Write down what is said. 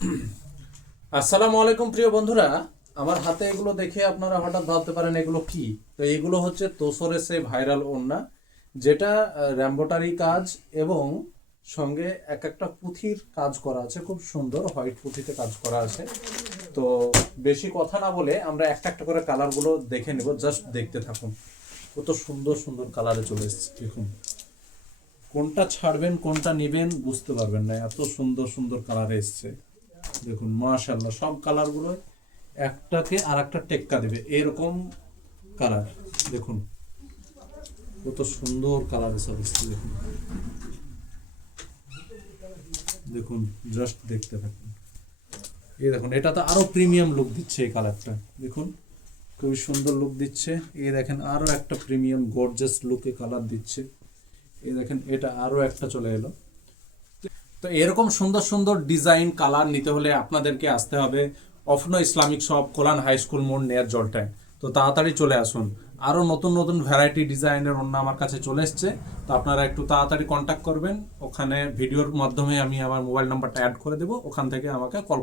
আসসালামু আলাইকুম প্রিয় বন্ধুরা। আমার হাতে এগুলো দেখে আপনারা হঠাৎ ভাবতে পারেন এগুলো কি। তো এগুলো হচ্ছে তোসরেসে ভাইরাল ওড়না, যেটা র্যাম্বোটারি কাজ এবং সঙ্গে এক একটা পুঁথির কাজ করা আছে, খুব সুন্দর হোয়াইট পুঁথিতে কাজ করা আছে। তো বেশি কথা না বলে আমরা একটা একটা করে কালারগুলো দেখে নেব, জাস্ট দেখতে থাকুন। কত সুন্দর সুন্দর কালারে চলে এসেছে, দেখুন। কোনটা ছাড়বেন কোনটা নেবেন বুঝতে পারবেন না, এত সুন্দর সুন্দর কালারে এসছে। দেখুন মাশাআল্লাহ, সব কালারগুলো একটাকে আর একটা টেক্কা দেবে এরকম কালার। দেখুন কত সুন্দর কালার এসে দেখুন, দেখুন জাস্ট দেখতে থাকুন। এই দেখুন, এটা তো আরো প্রিমিয়াম লুক দিচ্ছে এই কালারটা। দেখুন খুবই সুন্দর লুক দিচ্ছে। এই দেখেন আরো একটা প্রিমিয়াম গর্জিয়াস লুকে কালার দিচ্ছে। এই দেখেন এটা আরো একটা চলে এলো। তো এরকম সুন্দর সুন্দর ডিজাইন কালার নিতে হলে আপনাদেরকে আসতে হবে অফনো Islamic shop, Kalyan high school মোড়, নেয়ার জলটায়। তো তাড়াতাড়ি চলে আসুন। আরও নতুন নতুন ভ্যারাইটি ডিজাইনের ওড়না আমার কাছে চলে এসছে। তো আপনারা একটু তাড়াতাড়ি কন্ট্যাক্ট করবেন। ওখানে ভিডিওর মাধ্যমে আমি আমার মোবাইল নাম্বারটা অ্যাড করে দেবো, ওখান থেকে আমাকে কল